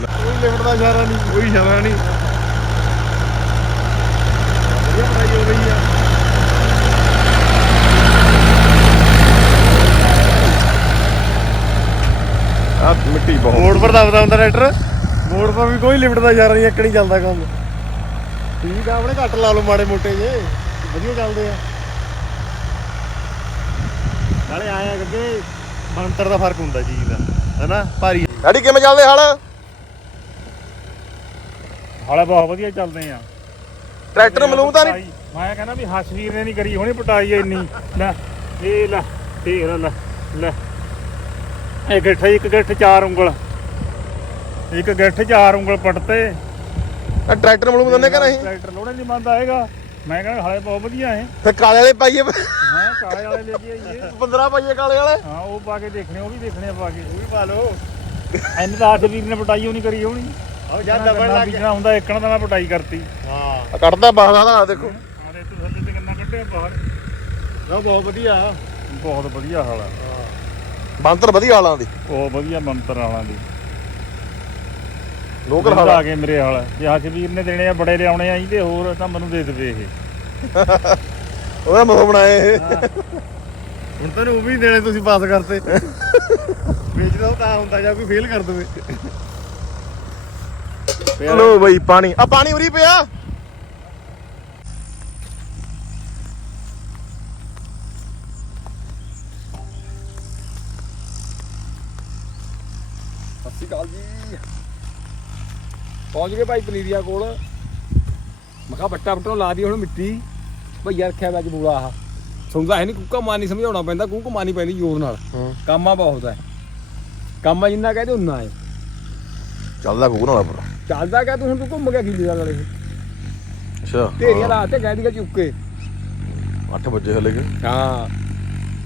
ਕੋਈ ਲਿਫਟ ਦਾ। ਇਸ਼ਾਰਾ ਨਹੀਂ ਕੋਈ ਇਸ਼ਾਰਾ ਨਹੀਂ ਵਧੀਆ ਪੜਾਈ ਹੋ ਰਹੀ ਆ। ਆ ਮਿੱਟੀ ਬਹੁਤ। ਮੋੜ ਪਰ ਦਬਦਾ ਹੁੰਦਾ ਟਰੈਕਟਰ ਮੋੜ ਪਰ ਵੀ ਕੋਈ ਲਿਫਟ ਦਾ ਇਸ਼ਾਰਾ ਨਹੀਂ ਇੱਕ ਨਹੀਂ ਚੱਲਦਾ ਕੰਮ। ਠੀਕ ਆ ਆਪਣੇ ਘੱਟ ਲਾ ਲਓ ਮਾੜੇ ਮੋਟੇ ਜੇ। ਵਧੀਆ ਚੱਲਦੇ ਆ। ਨਾਲੇ ਆਇਆ ਅੱਗੇ ਬੰਤਰ ਦਾ ਫ਼ਰਕ ਹੁੰਦਾ ਚੀਜ਼ ਦਾ। ਹੈਨਾ? ਭਾਰੀ। ਡੈਡੀ ਕਿਵੇਂ ਚੱਲਦੇ ਹਾਲ? ਹਾਲੇ ਬਹੁਤ ਵਧੀਆ ਚੱਲਦੇ ਆ। ਟਰੈਕਟਰ ਮਲੂਮ ਤਾਂ ਨਹੀਂ? ਮੈਂ ਕਹਿੰਦਾ ਵੀ ਹਸਵੀਰ ਨੇ ਨਹੀਂ ਕਰੀ ਹੋਣੀ ਪਟਾਈ ਇੰਨੀ। ਲੈ ਇਹ ਲੈ ਦੇਖ ਲੈ ਲੈ। ਇਹ ਗਿੱਠ ਇੱਕ ਗਿੱਠ ਚਾਰ ਉਂਗਲ। ਇੱਕ ਗਿੱਠ ਚਾਰ ਉਂਗਲ ਪਟਤੇ। ਆ ਟਰੈਕਟਰ ਮਲੂਮ ਦੰਨੇ ਕਿ ਨਹੀਂ? ਟਰੈਕਟਰ ਲੋੜਾ ਨਹੀਂ ਮੰਨਦਾ ਹੈਗਾ ਮੈਂ ਕਹਿੰਦਾ ਹਾਲੇ ਬਹੁਤ ਵਧੀਆ ਹੈ ਫਿਰ ਕਾਲੇ ਵਾਲੇ ਪਾਈਏ। ਮੈਂ ਕਾਲੇ ਵਾਲੇ ਲੈ ਕੇ ਆਈਏ। 15 ਪਾਈਏ ਕਾਲੇ ਵਾਲੇ। ਹਾਂ ਉਹ ਪਾ ਕੇ ਦੇਖਣੇ ਉਹ ਵੀ ਦੇਖਣੇ ਆ ਪਾ ਕੇ। ਉਹ ਵੀ ਪਾ ਲਓ। ਐਨ ਤਾਂ ਹਸਵੀਰ ਨੇ ਪਟਾਈ ਹੋਣੀ ਕਰੀ ਹੋਣੀ। ਆਹ ਜਦ ਦਬਣ ਲੱਗ ਗਿਆ ਹੁੰਦਾ ਇੱਕਣ ਦਾ ਮੈਂ ਪਟਾਈ ਕਰਤੀ। ਹਾਂ। ਕੱਢਦਾ ਬਾਹਰ ਦਾ ਦੇਖੋ। ਆਰੇ ਤੂੰ ਥੱਲੇ ਤੇ ਕਿੰਨਾ ਕੱਢਿਆ ਬਾਹਰ। ਉਹ ਬਹੁਤ ਵਧੀਆ। ਬਹੁਤ ਵਧੀਆ ਹਾਲ ਆ। ਬੰਤਰ ਵਧੀਆ ਹਾਲਾਂ ਦੀ। ਬਹੁਤ ਵਧੀਆ ਮੰਤਰ ਵਾਲਾਂ ਦੀ। ਲੋਕਲ ਆ। ਹਾਲ ਗਏ ਮੇਰੇ ਹਾਲ ਜੇ ਹਸਵੀਰ ਨੇ ਦੇਣੇ ਆ ਬੜੇ ਲਿਆਉਣੇ ਆ ਤੇ ਹੋਰ ਤਾਂ ਮੈਨੂੰ ਦੇ ਦੇਵੇ ਇਹ। ਉਹਦਾ ਮੋਹ ਬਣਾਏ ਇਹ। ਹੁਣ ਤਾਂ ਉਹ ਵੀ ਦੇਣੇ ਤੁਸੀਂ ਪਾਸ ਕਰਤੇ। ਵੇਚਦਾ ਉਹ ਤਾਂ ਹੁੰਦਾ ਜਾਂ ਕੋਈ ਫੇਲ ਕਰ ਦਵੇ। ਲੋ ਬਈ ਪਾਣੀ। ਆ ਪਾਣੀ ਉਰੀ ਪਿਆ। ਸਤਿ ਜੀ। ਪਹੁੰਚ ਗਏ ਭਾਈ ਪਨੀਰੀਆ ਕੋਲ। ਮੈਂ ਕਿਹਾ ਬੱਟਾ ਬੱਟਾ ਲਾ ਦੀ ਹੁਣ ਮਿੱਟੀ। ਭਈਆ ਰੱਖਿਆ ਵਿੱਚ ਬੂਲਾ ਆਹ ਸੁਣਦਾ ਹੈ ਨਹੀਂ ਕੁੱਕਾ ਮਾਨੀ ਸਮਝਾਉਣਾ ਪੈਂਦਾ ਕੁੱਕ ਮਾਨੀ ਪੈਂਦੀ ਜ਼ੋਰ ਨਾਲ। ਕਾਮਾ ਬਹੁਤ ਹੈ। ਕਾਮਾ ਜਿੰਨਾ ਕਹਦੇ ਉਨਾ ਹੈ। ਚੱਲਦਾ ਕੂਕ ਨਾਲ ਪਰ ਚੱਲਦਾ ਕਹ ਤੂੰ ਹੁਣ ਤੂੰ ਘੁੰਮ ਗਿਆ ਖੀਲੇ ਵਾਲੇ ਅੱਛਾ ਢੇਰੀਆਂ ਲਾ ਤੇ ਕਹਿ ਦੀਗਾ ਚੁੱਕੇ 8 ਵਜੇ ਹਲੇ ਕਿ? ਹਾਂ।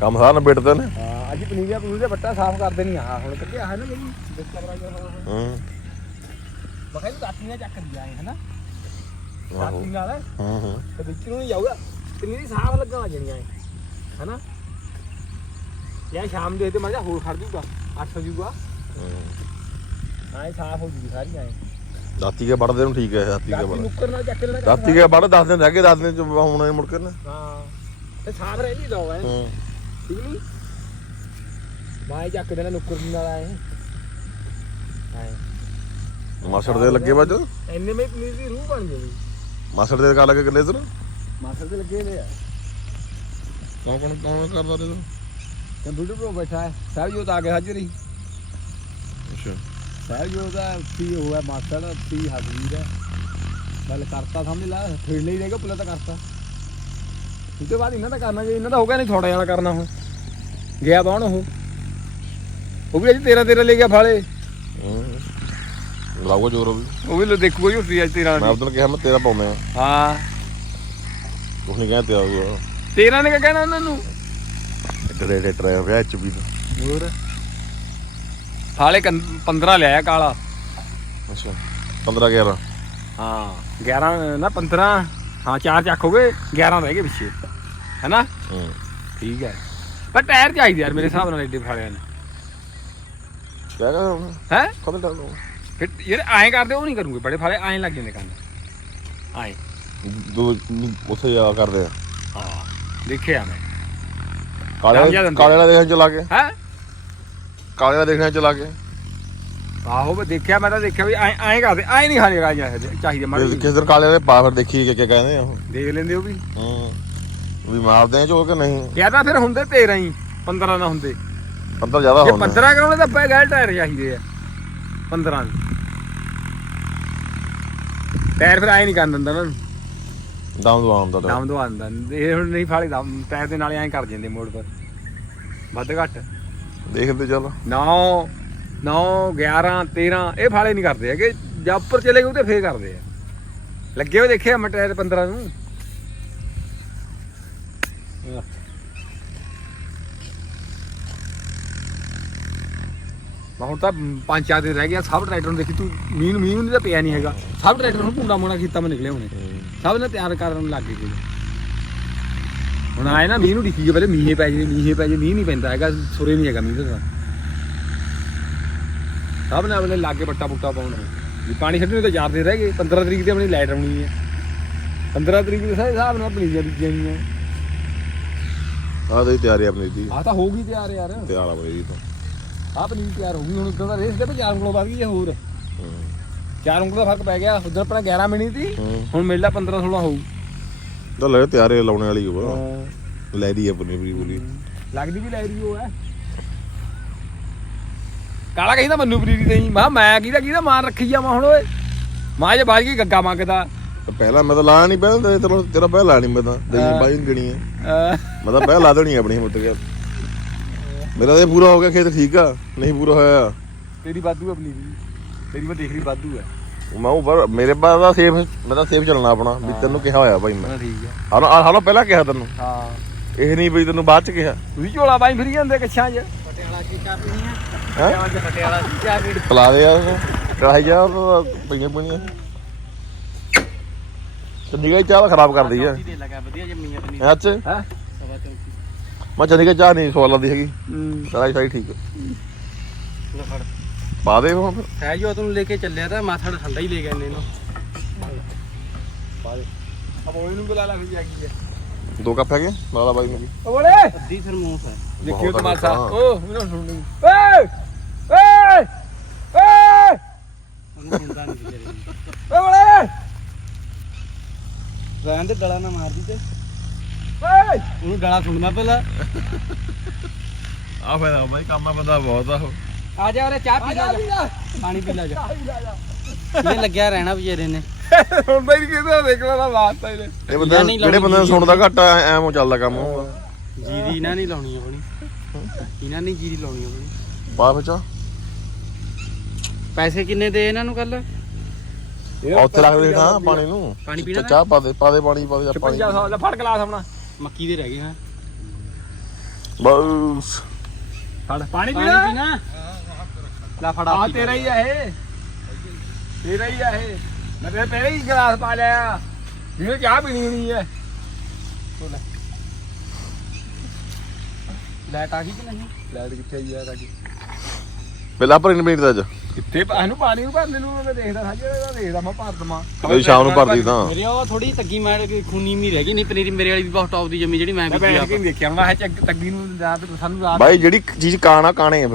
ਕੰਮ ਸਾਰਾ ਨਿਬੇੜਦੇ ਨੇ? ਹਾਂ ਅੱਜ ਪਨੀਰੀਆ ਪਨੂਰੀਆ ਬੱਟਾ ਸਾਫ਼ ਕਰ ਦੇਣੀ ਆ ਹੁਣ ਕੱਢਿਆ ਹੈ ਨਾ ਜਿਹੜੀ ਦਿੱਤਾ ਬਰਾ ਗਿਆ ਹੂੰ। ਮੈਂ ਕਹਿੰਦਾ ਦਾਤੀ ਨਾਲ ਚੱਕ ਦਿਆ ਹੈ ਹਨਾ ਆਹੋ। ਦਾਤੀ ਨਾਲ। ਹੂੰ ਹੂੰ। ਤੇ ਵਿੱਚ ਨੂੰ ਨਹੀਂ ਜਾਊਗਾ। ਪਨੀਰੀ ਸਾਫ਼ ਲੱਗਣ ਆ ਜਾਣੀਆਂ ਐ ਹੈਨਾ ਜਾਂ ਸ਼ਾਮ ਦੇ ਤੇ ਮੈਂ ਕਿਹਾ ਹੋਰ ਖੜ ਜੂਗਾ 8 ਜੂਗਾ ਐ ਸਾਫ਼ ਹੋ ਜੂਗੀ ਸਾਰੀਆਂ ਐ। ਦਾਤੀ ਕੇ ਵੜਦੇ ਨੂੰ ਠੀਕ ਹੈ ਦਾਤੀ ਕੇ ਵੜ ਨੁੱਕਰ ਨਾਲ ਚੱਕ ਲੈਣਾ ਦਾਤੀ ਕੇ ਵੜ 10 ਦਿਨ ਰਹਿ ਗਏ 10 ਦਿਨ ਚ ਹੁਣ ਮੁੜ ਕੇ ਨਾ। ਹਾਂ। ਤੇ ਸਾਫ਼ ਰਹਿੰਦੀ ਦੋ ਐ ਹੂੰ। ਠੀਕ ਨਹੀਂ ਬਾਈ ਚੱਕ ਦੇਣਾ ਨੁੱਕਰ ਨਾਲ ਐ ਮਾਸੜ ਦੇ ਲੱਗੇ ਬਾਜ ਇੰਨੇ ਵਿੱਚ ਪਨੀਰ ਦੀ ਰੂਹ ਬਣ ਜਾਵੇ ਮਾਸੜ ਦੇ ਕਾ ਲੱਗੇ ਕਿੱਲੇ ਇਧਰ ਮਾਸਰ ਦੇ ਲੱਗੇ ਨੇ ਆ। ਕੌਣ ਕੌਣ ਕੌਣ ਕਰਦਾ ਰੇ ਕੰਪਿਊਟਰ ਪਰ ਬੈਠਾ ਹੈ। ਸਾਹਿਬਜੋਤ ਆ ਗਿਆ ਹਾਜ਼ਰੀ ਅੱਛਾ। ਸਾਹਿਬਜੋਤ ਦਾ ਕੀ ਹੋਇਆ ਮਾਸਰ ਕੀ ਹਾਜ਼ਰੀ ਹੈ। ਗੱਲ ਕਰਤਾ ਸਮਝ ਲਾ ਫੇਰ ਲਈ ਰਹੇਗਾ ਪੁੱਲਾ ਤਾਂ ਕਰਤਾ। ਉਸ ਤੋਂ ਬਾਅਦ ਇਹਨਾਂ ਦਾ ਕਰਨਾ ਜੇ ਇਹਨਾਂ ਦਾ ਹੋ ਗਿਆ ਨਹੀਂ ਥੋੜਾ ਵਾਲਾ ਕਰਨਾ ਹੁਣ ਗਿਆ ਬਾਉਣ ਉਹ? ਉਹ ਵੀ ਅੱਜ 13 13 ਲੈ ਗਿਆ ਫਾਲੇ। ਹੂੰ। ਲਾਗੋ ਜੋਰ ਵੀ। ਉਹ ਵੀ ਲੋ ਦੇਖੂਗਾ ਜੀ ਉੱਠੀ ਅੱਜ 13 ਮੈਂ ਉਦੋਂ ਕਿਹਾ ਮੈਂ ਤੇਰਾ ਪਾਉਂਦੇ ਆ। ਹਾਂ। ਕੁਛ ਨਹੀਂ ਕਹਿੰਦੇ ਆ 13 ਨੇ ਕਹਿਣਾ ਉਹਨਾਂ ਨੂੰ? ਡਰੇ ਡੇ ਟਰੇ ਵਿਆਹ ਚ ਵੀ। ਹੋਰ? ਫਾਲੇ 15 ਲਿਆਇਆ ਕਾਲਾ। ਅੱਛਾ 15 11 ਹਾਂ 11 ਨਾ 15 ਹਾਂ ਚਾਰ ਚੱਕ ਹੋ ਗਏ 11 ਰਹਿ ਗਏ ਪਿੱਛੇ। ਹੈਨਾ? ਹੂੰ। ਠੀਕ ਹੈ। ਪਰ ਟਾਇਰ ਚਾਹੀਦੇ ਯਾਰ ਮੇਰੇ ਹਿਸਾਬ ਨਾਲ ਏਡੇ ਫਾਲਿਆਂ ਨੇ। ਕਰ ਹੈ? ਕਦੋਂ ਫਿਰ ਐਂ ਕਰਦੇ ਉਹ ਨਹੀਂ ਕਰੂੰਗੇ ਬੜੇ ਫਾਲੇ ਐਂ ਲੱਗ ਜਾਂਦੇ ਕੰਨ। ਐਂ। ਦੋ ਉੱਥੇ ਜਾ ਕਰਦੇ ਆ। ਹਾਂ ਦੇਖਿਆ ਮੈਂ। ਕਾਲੇ ਕਾਲੇ ਵਾਲਾ ਦੇਖਣ ਚਲਾ ਕੇ। ਹੈ? ਕਾਲੇ ਵਾਲਾ ਦੇਖਣ ਚਲਾ ਕੇ। ਆਹੋ ਮੈਂ ਦੇਖਿਆ ਮੈਂ ਤਾਂ ਦੇਖਿਆ ਵੀ ਐਂ ਐਂ ਕਰਦੇ ਐਂ ਨਹੀਂ ਖਾਣੇ ਰਾਜਾ ਚਾਹੀਦੇ ਮਾੜੀ ਕਿਸੇ ਦਿਨ ਕਾਲੇ ਵਾਲੇ ਪਾ ਫਿਰ ਦੇਖੀ ਕਿ ਕੀ ਕਹਿੰਦੇ ਆ ਉਹ। ਦੇਖ ਲੈਂਦੇ ਉਹ ਵੀ। ਹੂੰ ਵੀ ਮਾਰਦੇ ਆ ਕਿ ਨਹੀਂ? ਯਾ ਤਾਂ ਫਿਰ ਹੁੰਦੇ 13 ਹੀ 15 ਨਾ ਹੁੰਦੇ। 15 ਜ਼ਿਆਦਾ ਜੇ ਹੋਣਾ 15 ਕਰਾਉਣੇ ਤਾਂ ਪੈ ਗਏ ਟਾਇਰ ਚਾਹੀਦੇ ਆ 15 ਦੇ। ਟਾਇਰ ਫਿਰ ਐਂ ਨਹੀਂ ਕਰਨ ਦਿੰਦਾ ਉਹਨਾਂ ਨੂੰ। ਦਮ ਦਵਾਉਣ ਦਾ ਦਮ ਦਵਾ ਦਿੰਦਾ ਇਹ ਹੁਣ ਨਹੀਂ ਫਾਲੇ ਦਮ ਟਾਇਰ ਦੇ ਨਾਲ ਐਂ ਕਰ ਜਾਂਦੇ ਮੋੜ ਪਰ। ਵੱਧ ਘੱਟ। ਦੇਖਦੇ ਚੱਲ। 9 9 11 13 ਇਹ ਫਾਲੇ ਨਹੀਂ ਕਰਦੇ ਹੈਗੇ। ਜਾਂ ਉੱਪਰ ਚਲੇ ਗਏ ਤੇ ਫੇਰ ਕਰਦੇ ਆ। ਲੱਗੇ ਹੋਏ ਦੇਖਿਆ ਮੈਂ ਟਾਇਰ 15 ਨੂੰ? ਮੈਂ ਹੁਣ ਤਾਂ ਪੰਜ ਚਾਰ ਦਿਨ ਰਹਿ ਗਿਆ ਸਭ ਟਰੈਕਟਰ ਨੂੰ ਦੇਖੀ ਤੂੰ। ਮੀਂਹ ਨੂੰ ਮੀਂਹ ਨੂੰ ਤਾਂ ਪਿਆ ਨਹੀਂ ਹੈਗਾ। ਸਭ ਟਰੈਕਟਰ ਨੂੰ ਪੁੰਡਾ ਮੋਣਾ ਕੀਤਾ ਮੈਂ ਨਿਕਲੇ ਹੋਣੇ। ਸਭ ਨੇ ਤਿਆਰ ਕਰਨ ਲੱਗ ਗਏ। ਹੁਣ ਆਏ ਨਾ ਮੀਂਹ ਨੂੰ ਗਏ ਪਹਿਲੇ ਮੀਂਹੇ ਪੈ ਜੇ ਮੀਂਹੇ ਪੈ ਜੇ ਮੀਂਹ ਨਹੀਂ ਪੈਂਦਾ ਹੈਗਾ ਸੁਰੇ ਨਹੀਂ ਹੈਗਾ ਮੀਂਹ ਦਾ। ਸਭ ਨੇ ਆਪਣੇ ਲਾਗੇ ਬੱਟਾ ਬੁੱਟਾ ਪਾਉਣਾ ਵੀ ਪਾਣੀ ਛੱਡਣੇ ਤਾਂ ਚਾਰ ਦਿਨ ਰਹਿ ਗਏ। 15 ਤਰੀਕ ਤੇ ਆਪਣੀ ਲਾਈਟ ਆਉਣੀ ਹੈ। 15 ਤਰੀਕ ਦੇ ਸਾਰੇ ਹਿਸਾਬ ਨਾਲ ਪਨੀਰੀਆਂ ਬੀਜੀਆਂ ਗਈਆਂ ਆਹ ਤੇ ਤਿਆਰੀ ਆਪਣੀ ਦੀ। ਆ ਤਾਂ ਹੋ ਗਈ ਤਿਆਰ ਯਾਰ। ਤੇ ਆਲਾ ਬਈ ਦੀ ਤਾਂ। ਆ ਪਨੀਰ ਤਿਆਰ ਹੋ ਗਈ ਹੁਣ ਉਦੋਂ ਦਾ ਰੇਸ ਤੇ 4 ਕਿਲੋ ਵੱਧ ਗਈ ਹੈ ਹੋਰ। ਹੂੰ। 4 ਉਂਗਲ ਦਾ ਫ਼ਰਕ ਪੈ ਗਿਆ। ਉਧਰ ਆਪਣਾ 11 ਮਿੰਟ ਸੀ ਹੂੰ। ਹੁਣ ਮੇਲਾ 15 16 ਹੋਊ। ਤਾਂ ਲੈ ਤਿਆਰੀ ਲਾਉਣੇ ਵਾਲੀ ਹੋਵਾ ਲੈ ਦੀ ਆਪਣੀ ਪੂਰੀ ਪੂਰੀ। ਲੱਗਦੀ ਵੀ ਲੈ ਰਹੀ ਉਹ ਹੈ। ਕਾਲਾ ਕਹਿੰਦਾ ਮੈਨੂੰ ਪਨੀਰੀ ਦੇਈ। ਮੈਂ ਮੈਂ ਕਿਹਦਾ ਕਿਹਦਾ ਮਾਰ ਰੱਖੀ ਜਾਵਾਂ ਹੁਣ ਓਏ? ਮਾਂ ਜੇ ਬਾਜ ਕੇ ਗੱਗਾ ਮੰਗਦਾ। ਪਹਿਲਾਂ ਮੈਂ ਤਾਂ ਲਾ ਨਹੀਂ ਪਹਿਲਾਂ ਤੇ ਤੇਰਾ ਤੇਰਾ ਪਹਿਲਾਂ ਨਹੀਂ ਮੈਂ ਤਾਂ। ਦਹੀਂ ਬਾਈ ਗਣੀ ਅਹ, ਮੈਂ ਤਾਂ ਪਹਿਲਾਂ ਲਾ ਦੇਣੀ ਆਪਣੀ ਮੁੱਤ ਕੇ। ਮੇਰਾ ਤੇ ਪੂਰਾ ਹੋ ਗਿਆ ਖੇਤ ਠੀਕ ਆ। ਨਹੀਂ ਪੂਰਾ ਹੋਇਆ। ਤੇਰੀ ਵਾਧੂ ਹੈ ਪਨੀਰੀ। ਤੇਰੀ ਮੈਂ ਦੇਖ ਲਈ ਵਾਧੂ ਹੈ ਮੈਂ ਉਹ ਪਰ ਮੇਰੇ ਪਾਸ ਦਾ ਸੇਫ ਮੈਂ ਤਾਂ ਸੇਫ ਚੱਲਣਾ ਆਪਣਾ ਵੀ ਤੈਨੂੰ ਕਿਹਾ ਹੋਇਆ ਭਾਈ ਮੈਂ। ਹਾਂ ਠੀਕ ਹੈ ਹਾਲੋ ਹਾਲੋ ਪਹਿਲਾਂ ਕਿਹਾ ਤੈਨੂੰ। ਹਾਂ। ਇਹ ਨਹੀਂ ਬਈ ਤੈਨੂੰ ਬਾਅਦ ਚ ਕਿਹਾ। ਤੁਸੀਂ ਝੋਲਾ ਪਾਈ ਫਿਰੀ ਜਾਂਦੇ ਕੱਛਾਂ 'ਚ? ਪਟਿਆਲਾ ਕੀ ਕਰਨੀ ਆ? ਹੈ? ਪਟਿਆਲਾ ਕੀ ਕੀ ਖਲਾ ਦੇ ਯਾਰ ਕੜਾਈ ਜਾ ਪਈਆਂ ਪਈਆਂ। ਚੰਡੀਗੜ੍ਹ ਦੀ ਚਾਹ ਤਾਂ ਖਰਾਬ ਕਰਦੀ ਆ। ਦੇ ਲਗਾ ਵਧੀਆ ਜੰਮੀਆਂ ਪਨੀਰ ਹੈ ਅੱਛ ਹੈ? ਸਵਾ ਚੌਕੀ ਮੈਂ ਚੰਡੀਗੜ੍ਹ ਚਾਹ ਨਹੀਂ ਸਵਾਲ ਲੱਗਦੀ ਹੈਗੀ। ਹੂੰ। ਸਾਈ ਠੀਕ ਆ। ਲੈ ਫੜ। ਪਾ ਦੇ ਹੁਣ। ਫਿਰ ਹੈ ਜੋ ਤੈਨੂੰ ਲੈ ਕੇ ਚੱਲਿਆ ਤਾਂ ਮਾਥਾ ਠੰਡਾ ਹੀ ਲੈ ਗਏ ਨੇ ਇਹਨੂੰ। ਅਬ ਉਹ ਨੂੰ ਬੁਲਾ ਲਾ ਵੀ ਆ। ਗਈ ਹੈ ਦੋ ਕੱਪ ਹੈਗੇ? ਲਾਲਾ ਬਾਈ ਨੂੰ ਵੀ ਓਲੇ ਅੱਧੀ ਥਰਮੋਸ ਹੈ ਦੇਖਿਓ ਤਮਾਸ਼ਾ। ਅੱਛਾ। ਓ ਮੈਨੂੰ ਸੁਣ ਲਈ। ਓਏ ਓਏ ਓਏ। ਉਹਨੂੰ ਸੁਣਦਾ ਨਹੀਂ ਵਿਚਾਰੇ। ਓਏ ਓਲੇ ਰਹਿਣ ਦੇ ਗਲਾ ਨਾ ਮਾਰਦੀ ਤੇ। ਓਏ। ਉਹਨੂੰ ਗਲਾ ਸੁਣਨਾ ਪਹਿਲਾਂ। ਆ ਫਾਇਦਾ ਬਾਈ ਕੰਮ ਆ ਬੰਦਾ ਬਹੁਤ ਆ ਉਹ। ਆ ਜਾ ਉਰੇ ਚਾਹ ਪੀ ਲੈ ਪਾਣੀ ਪੀ ਲੈ ਜਾ। ਇਹਨੇ ਲੱਗਿਆ ਰਹਿਣਾ ਵਿਚਾਰੇ ਨੇ? ਹੁਣ ਤਾਂ ਹੀ ਕਿਹਦਾ ਦੇਖ ਲੈਣਾ ਵਾਸਤਾ ਇਹਨੇ ਇਹ ਬੰਦਾ ਨਹੀਂ ਜਿਹੜੇ ਬੰਦੇ ਨੂੰ ਸੁਣਦਾ ਘੱਟ ਆ ਐਵੇਂ ਚੱਲਦਾ ਕੰਮ। ਉਹ ਜੀਰੀ ਇਹਨਾਂ ਨਹੀਂ ਲਾਉਣੀ ਆਪਣੀ। ਇਹਨਾਂ ਨਹੀਂ ਜੀਰੀ ਲਾਉਣੀ ਆਪਣੀ। ਪਾ ਵਿੱਚ? ਪੈਸੇ ਕਿੰਨੇ ਦੇ ਇਹਨਾਂ ਨੂੰ ਕੱਲ ਉੱਥੇ ਰੱਖ ਦੇ ਨਾ ਪਾਣੀ ਨੂੰ। ਪਾਣੀ ਪੀਣਾ ਤੇ ਚਾਹ ਪਾ ਦੇ ਪਾ ਦੇ ਪਾਣੀ ਪਾ ਦੇ ਪਾਣੀ 55 ਲੈ ਫੜ ਗਲਾਸ ਆਪਣਾ। ਮੱਕੀ ਦੇ ਰਹਿ ਗਏ ਹਾਂ। ਬਸ। ਫੜ ਪਾਣੀ ਪਾਣੀ ਪੀਣਾ ਪੀਣਾ ਲੈ ਫੜਾ ਆ ਤੇਰਾ ਹੀ ਆ ਇਹ। ਤੇਰਾ ਹੀ ਆ ਇਹ। ਮੈਂ ਤੇ ਪਹਿਲੇ ਹੀ ਗਲਾਸ ਪਾ ਲਿਆ। ਜਿਹਨੇ ਚਾਹ ਪੀਣੀ ਹੋਣੀ ਹੈ ਲੈਟ ਆ ਗਈ ਕਿ ਨਹੀਂ? ਲਾਈਟ ਕਿੱਥੇ ਆਈ ਆ ਸਾਡੀ ਪਹਿਲਾਂ ਪਰ ਇਨਵੇਟ ਦਾ ਅੱਜ। ਕਿੱਥੇ ਇਹਨੂੰ ਪਾਣੀ ਨੂੰ ਭਰਨੇ ਨੂੰ ਮੈਂ ਦੇਖਦਾ ਸਾਜੇ ਦਾ ਦੇਖਦਾ ਮੈਂ ਭਰ ਦਵਾਂ। ਕਦੇ ਸ਼ਾਮ ਨੂੰ ਭਰਦੀ ਤਾਂ। ਮੇਰੇ ਉਹ ਥੋੜੀ ਤੱਗੀ ਮਾਰ ਕੇ ਖੂਨੀ ਮੀ ਰਹਿ ਗਈ ਨਹੀਂ ਪਨੀਰੀ ਮੇਰੇ ਵਾਲੀ ਵੀ ਬਹੁਤ ਟੌਪ ਦੀ ਜੰਮੀ ਜਿਹੜੀ ਮੈਂ ਮੈਂ ਕੇ ਆਪ ਦੇਖਿਆ ਮੈਂ ਚੱਗ ਤੱਗੀ ਨੂੰ ਰਾਤ ਸਾਨੂੰ ਰਾਤ ਬਾਈ ਜਿਹੜੀ ਚੀਜ਼ ਕਾਣਾ ਕਾਣੇ ਆ।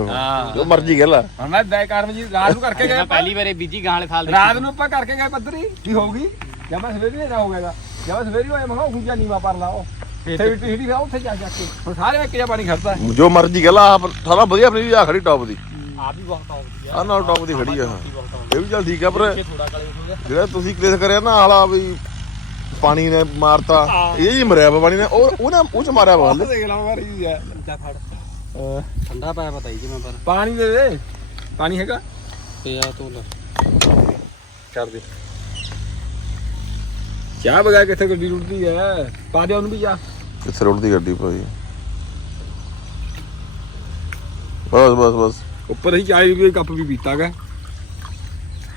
ਜੋ ਮਰਜ਼ੀ ਗੱਲ ਆ ਹੁਣ ਮੈਂ ਬੈ ਕਰਮ ਜੀ ਰਾਤ ਨੂੰ ਕਰਕੇ ਗਏ ਮੈਂ। ਪਹਿਲੀ ਵਾਰੇ ਬੀਜੀ ਗਾਂ ਵਾਲੇ ਸਾਲ ਦੇ। ਰਾਤ ਨੂੰ ਆਪਾਂ ਕਰਕੇ ਗਏ ਪੱਧਰੀ ਕੀ ਹੋਊਗੀ ਜਾਂ ਮੈਂ ਸਵੇਰੇ ਨਾ ਹੋ ਗਿਆਗਾ ਜਾਂ ਮੈਂ ਸਵੇਰੇ ਹੋਇਆ ਮੈਂ ਕਿਹਾ ਖੂਜਾ ਨੀਵਾ ਪਰ ਲਾਓ ਵੀ ਉੱਥੇ ਜਾ ਜਾ ਕੇ। ਹੁਣ ਸਾਰੇ ਇੱਕ ਜਿਹਾ ਪਾਣੀ ਖੜਦਾ? ਜੋ ਮਰਜ਼ੀ ਗੱਲ ਆ ਸਾਰਾ ਵਧੀਆ ਆਪਣੀ ਆ ਖੜੀ ਟੌਪ ਦੀ। ਆ ਵੀ ਬਹੁਤ ਟੌਪ ਦੀ ਆ। ਨਾਲ ਟੌਪ ਦੀ ਖੜੀ ਆ। ਇਹ ਵੀ ਚੱਲ ਠੀਕ ਆ ਪਰ ਥੋੜਾ ਕਾਲੇ ਹੋ ਜਿਹੜਾ ਤੁਸੀਂ ਕਲੇਸ ਕਰਿਆ ਨਾ ਹਾਲਾ ਵੀ ਪਾਣੀ ਨੇ ਮਾਰਤਾ ਇਹ ਜੀ ਮਰਿਆ ਵਾ ਪਾਣੀ ਨੇ ਉਹ ਉਹ ਨਾ ਉਹ ਚ ਮਾਰਿਆ ਵਾ ਹਲੇ। ਦੇਖ ਲਾ ਮਾਰੀ ਆ। ਜਾ ਫੜ। ਠੰਡਾ ਪਾਇਆ ਪਤਾ ਹੀ ਜਿਵੇਂ ਪਰ। ਪਾਣੀ ਦੇ ਦੇ। ਪਾਣੀ ਹੈਗਾ? ਤੇ ਆ ਤੂੰ ਲੈ ਕਰ ਦੇ। ਚਾਹ ਬਗਾ ਕਿੱਥੇ ਗੱਡੀ ਰੁੜਦੀ ਹੈ ਪਾ ਦੇ ਉਹਨੂੰ ਵੀ ਜਾ। ਕਿੱਥੇ ਰੋਡ ਦੀ ਗੱਡੀ ਭਾਈ? ਬਸ ਬਸ ਬਸ। ਉੱਪਰ ਹੀ 40 ਰੁਪਏ ਕੱਪ ਵੀ ਪੀਤਾਗਾ।